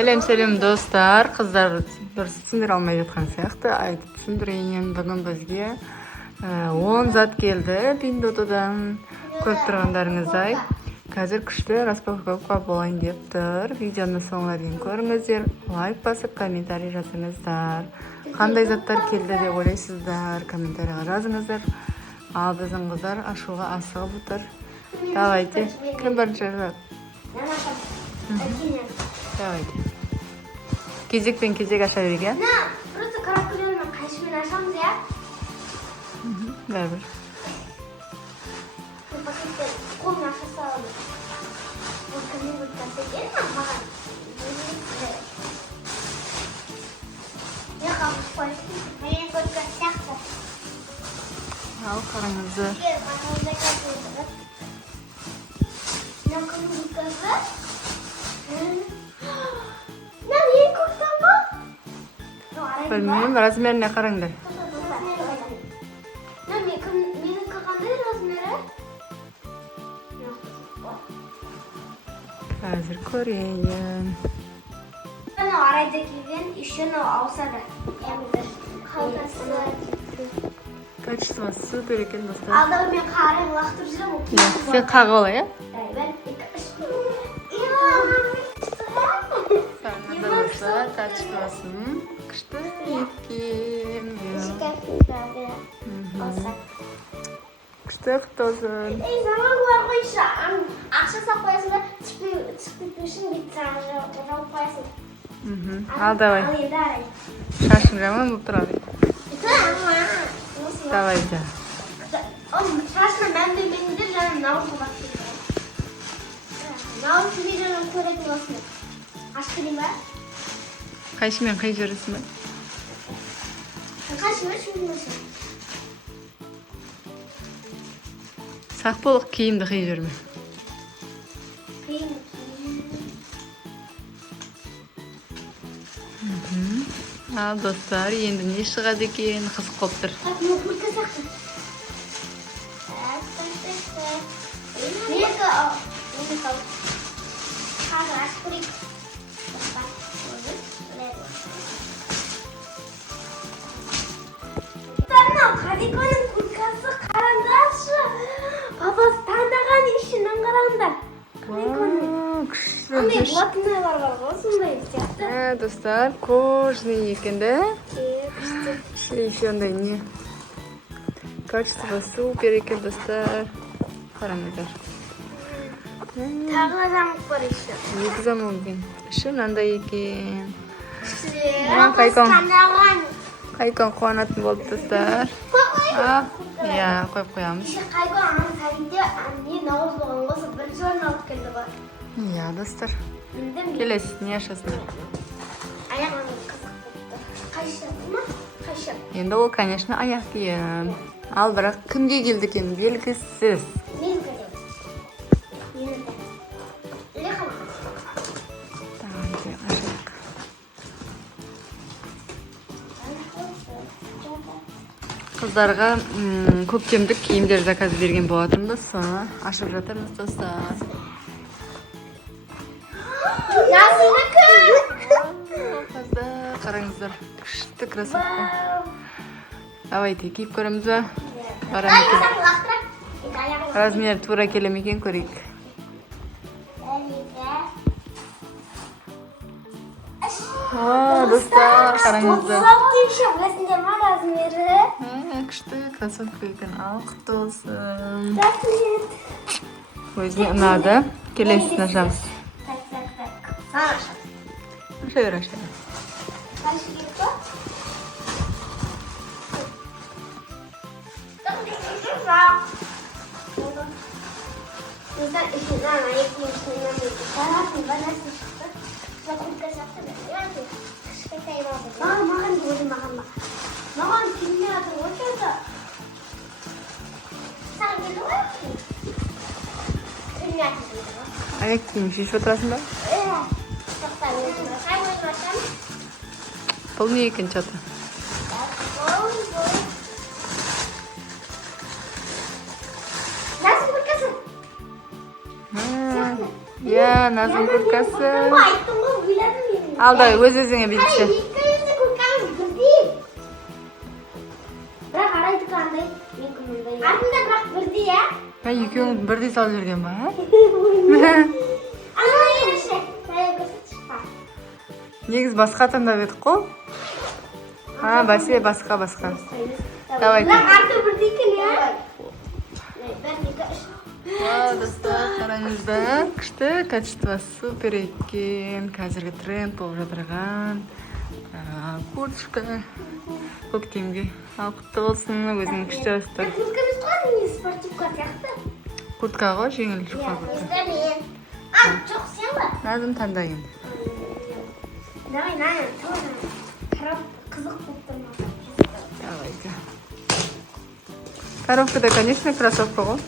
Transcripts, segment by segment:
Сәлем достар, қыздар дұрыс түсіндіре алмай жатқан сияқты айтып түсіндірейін. Бүгін бізге 10 зат келді Pinduodu'дан. Көріп тұрғандарыңыздай қазір күшті распаковка болайын деп тұр. Видеоны соңына дейін көріңіздер, лайк басып комментарий жазыңыздар. Қандай заттар келді деп ойлайсыздар, комментарийға жазыңыздар. Ал біздің қыздар ашуға асығып отыр. Давайте, кім бірінші жазады? Давайте. Кезекпен кезек аша берген. Просто каракулермен қайшымен ашамыз, я? Бәрібір. Пакеттен қолын аша саламыз. Ол кімнен өткенсе келді маған. Не қабыз қойсын? Мен өткен сияқты. Ал қараңыздар. Мынау кімнің өткенсі? Мынау ең көктен ба? Білмеймін, размеріне қараңдар. Менікі қандай размері? Қазір көрейін. Мынау арайда келген, еще мынау ауысады. Қалтасы. Качество супер екен достар. Алдағы мен қарайын лақтырып жүрем. Сен қағып ал, иә? Достар, качествосын күшті екен. Күшті құтты болсын. Заман бар қойшы. Ақша сақ қоясың да түспетпеу үшін бүйтіп саған жауып қоясың. Ал, давай. Ал енді арай. Шашын жаман болып тұрады. Давай, да. Шашына мән бермеңдер, жаңа наурыз бақ келді. Наурыз видеоны көретін болсын. Ашып келейін ба? Қайшымен қай жүрісің ба? Қайшымен шүмдімешін. Сақ болып киімді қай жүрме. Қиын. Ал достар, енді не шығады екен, қызық болып тұр. Мүлкі сақты. Менікі қазір ашып көрейік. Мынау Қадиконың курткасы қараңдаршы. Папасы таңдаған ішінен қараңдар. Қадиконың. Андай блатныйлар бар ғой, сондай сияқты. Достар, кожный екен, да? Еще ондай не. Качество супер екен, достар. Қараңыздар. Тағы замок бар еще. Екі замок екен. Іші мынандай екен. Қайкон қуанатын болып достар. Иә, қойып қоямыз. Қайкон аның сәлінде не наурыз болған болса бірінші орын алып келді ғой. Иә, достар. Келесі, не ашасыңдар? Аяғым қызық болыпты. Қайшы ма? Қайшы. Енді ол, конечно, аяқ киім. Ал бірақ кімге келді екен белгісіз. Мен көрем. Менікі. Лехама. Давайте, ашайық. Қыздарға көктемдік киімдер заказ берген болатынбыз, соны ашып жатырмыз достар. Жасылдікі! Қыздар, қараңыздар, күшті красотка. Давайте, киіп көреміз ба? Размер тура келем екен көрейік. Достар, қараңыздар. Осындай ма размері? Күшті красотка екен, ал құтты болсын. Рахмет. Өзіне ұнады. Келесін ашамыз. Саған ашам. Аша бер, аша бер. Қайшы керек па? Bizden işinden ayıp yemişliğinden birlikte. Tarafın bana nasıl çıktı? Bakın kaçaktı da. Yani kışkı sayılmadı. Mağan diyordu mağan. Mağan kimle adı oturdu? Sen gel oraya mı? Kimle adı diyordu? Ayak kiymiş, iş oturasın da? Çok sevindim. Sen oynarsan? Бұл не екен чаты? Nasıl bakasın? Иә, назым курткасы. Айттым ғой, ойладым мен. алда өз-өзіңе билгиче. Екеумізді көркеміз бірдей. Бірақ арайды қандай? Мен күміндай. Артында бірақ бірдей, ә? Екеуің бірдей салып жүрген ба? Ана еріші. Сәлем көрсетші па. Негіз басқа таңдап едік қой. Бәсе басқа. Давай. Бірақ арты бірдей екен, ә? Бір, екі, үш. Достар, қараңыздар, күшті качество супер екен. Қазіргі тренд болып жатырған курточка көктемге. Ал құтты болсын, өзің күшті достар. Курткамыз қойды, не спортивка сияқты. Куртка ғой, жеңіл жұқа куртка. Мен. Жоқ, сен ба? Назым таңда енді. Давай, Наня, тоже. Тарап қызық болып тұрмақ. Давайте. Коробкада, конечно, кроссовка ғой.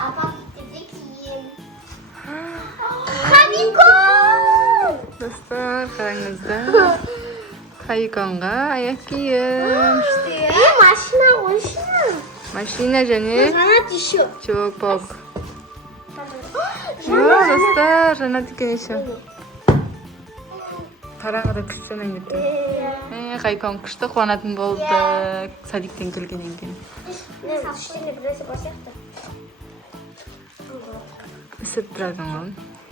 Апа кетті кейін. Хамикон! Достар, қараңыздар. Хайконға аяқ киім. Машина. Машина және Жанат еще. чок-пок. Достар, жанат екен еще. Қараңғыда күшті жаман кетті. Хайкон күшті қуанатын болды. Садиктен келгеннен кейін. Мен ештеңе біресе бар сияқты. Үсіп тұратын ғой.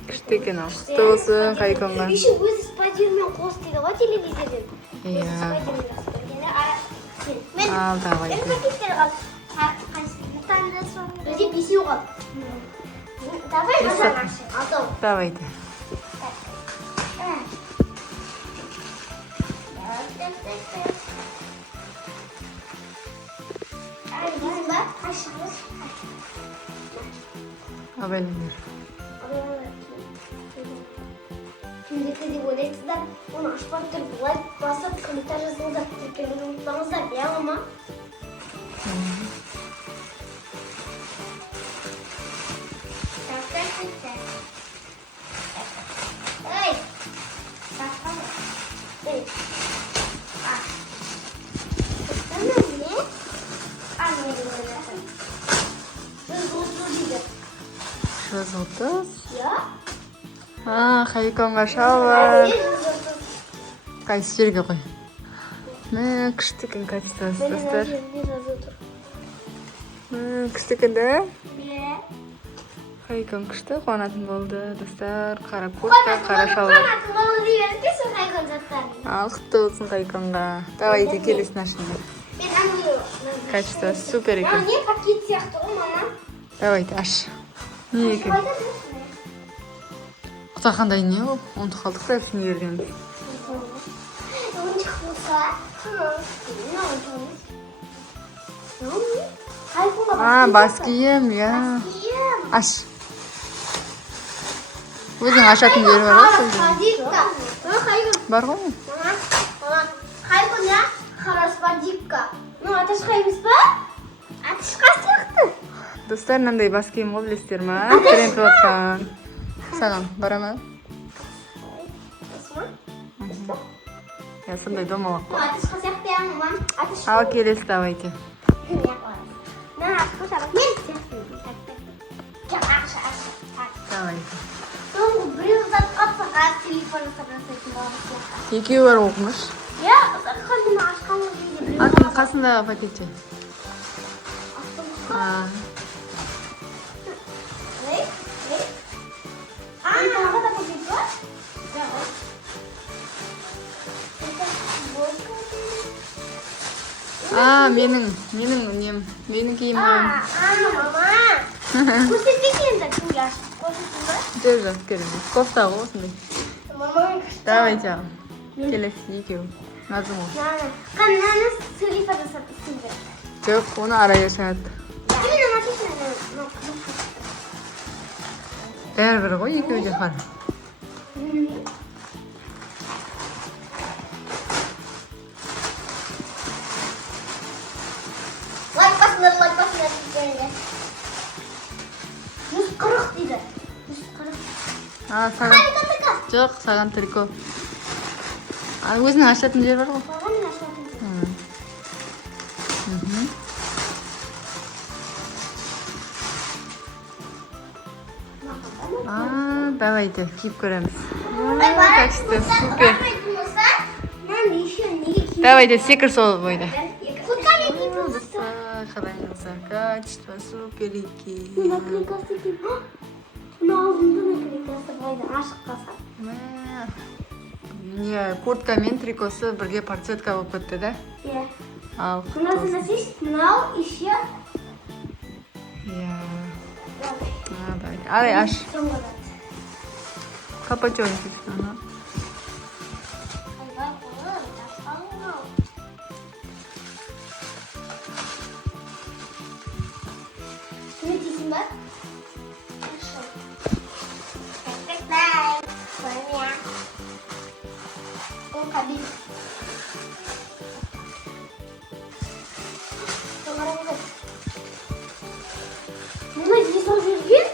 Күшті екен ал. Құтты болсын Хайконға. Еще өзі спайдермен қос дейді ғой телевизорден. Иә. Мен Ал, давай. пакеттер қал. Бізде бесеу қал. Давай базар ашы. Алтау. Давайте. Bizim bak kaşımız. Haberler. Şimdi kedi ойлайсыздар, оны ашпай тұрып лайк басып, комментарий жазыңыздар, тіркелуді ұмытпаңыздар, иә мама? Эй! Эй! Жазылтыз. Я? Хайконға шалбар. Қайсы жерге қой. Күшті екен качествосы, достар. Күшті екен да? Хайкон күшті, қуанатын болды, достар. Қара куртка, қара шалбар. Ал, құтты болсын Хайконға. Давайте келесін ашыңдар. Качествосы супер екен. Не пакет сияқты ғой, мама? Давайте аш. Не екен? Құта қандай не ол? Оны қалдық та ішіне келгенбіз. ойыншық болса. Бас киім, иә. Аш. Өзің ашатын жері бар ғой сіздің? Бар ғой? Хайкон, я? Хорош, спадипка. Ну, аташқа емес па? Аташқа сияқты. Достар, мынандай бас киім ғой, білесіздер ма? Тренд болып жатқан. Саған бара ма? Я сондай домалақ қой. Аташқа сияқты я, мама. Ал келесі, давайте. Мен аташқа сияқты. Давайте. Соңғы біреу ұзатып қалса, қазір телефоны сабасайтын болған сияқты. Екеуі бар оқымыш. Я қасында ашқан кезде біреу Атын қасындағы пакетте. тағы да пакет бар? Менің киімім. Мама. Көрсетпейді енді кімге ашып. Көрсеттің ба? Жоқ, келіңіз. Кофта ғой осындай. Маманың күшті. Давайте ал. Келесі екеуі. Назым ол. Қананы сөйлейпады сізді. Жоқ, оны арaya шығады. Именно написано. Бәрібір ғой, екеуі де қар. Лайк басыңдар дейді. 140 дейді. 140. Саған. Жоқ, саған трико. Өзінің ашатын жері бар ғой. Маған мен ашылатын дейді. Давайте киіп көреміз. Так что супер. Давайте секір сол бойда. Қараңыздар, качество супер екен. наклейкасы бойда ашық қалса. Не, куртка мен трикосы бірге парцетка болып кетті, да? Иә. Ал, Мынау сенсіз, мынау еще. Иә. Давайте. Ай, аш. Капачончик. Көмектесің ба? Ол қабил. Мұны жей сол жүрген?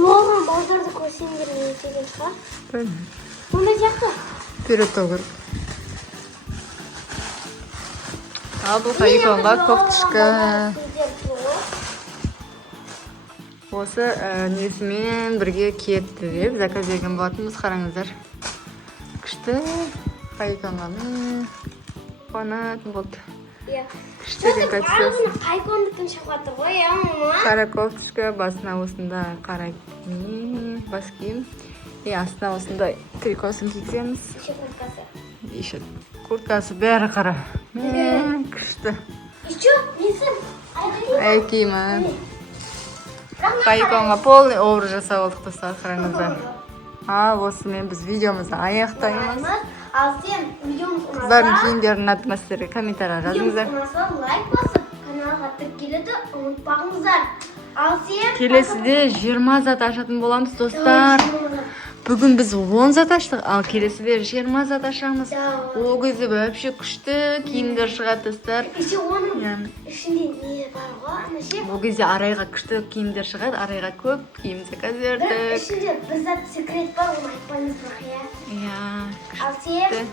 Оған базарды көрсеңдер не деген шығар? Мұндай сияқты? Вперед толғыр. Ал, бұл қайықонға кофтышка. Осы несімен бірге кетті деп заказ берген болатынбыз, қараңыздар. Күшті қайықонғаны қуанатын болды. Күшті де кәтсіз. Қайықондықын шығатыр ғой, мама. Қара кофтышка, басына осында қара киім, бас киім. Астына осындай трикосын кисеміз. Еще курткасы. Еще курткасы бәрі қара. Күшті. Еще несін? Ай киімі. Қайықонға полный образ жасап алдық достар, қараңыздар. Осымен біз видеомызды аяқтаймыз. Ал сен видеомыз ұнаса, Қыздардың киімдерін ұнатқан сіздерге комментария жазыңыздар. видеомыз ұнаса лайк басып, каналға тіркелуді ұмытпаңыздар. Ал сен Келесіде 20 зат ашатын боламыз достар. Бүгін біз 10 зат аштық, ал келесіде 20 зат ашамыз. Ол кезде вообще күшті киімдер шығады достар. Еще оның ішінде не бар ғой, анашы? Ол кезде арайға күшті киімдер шығады, арайға көп киім заказ бердік. Ішінде бір зат секрет бар, оны айтпаймыз бірақ, иә. Иә, Ал сен күшті.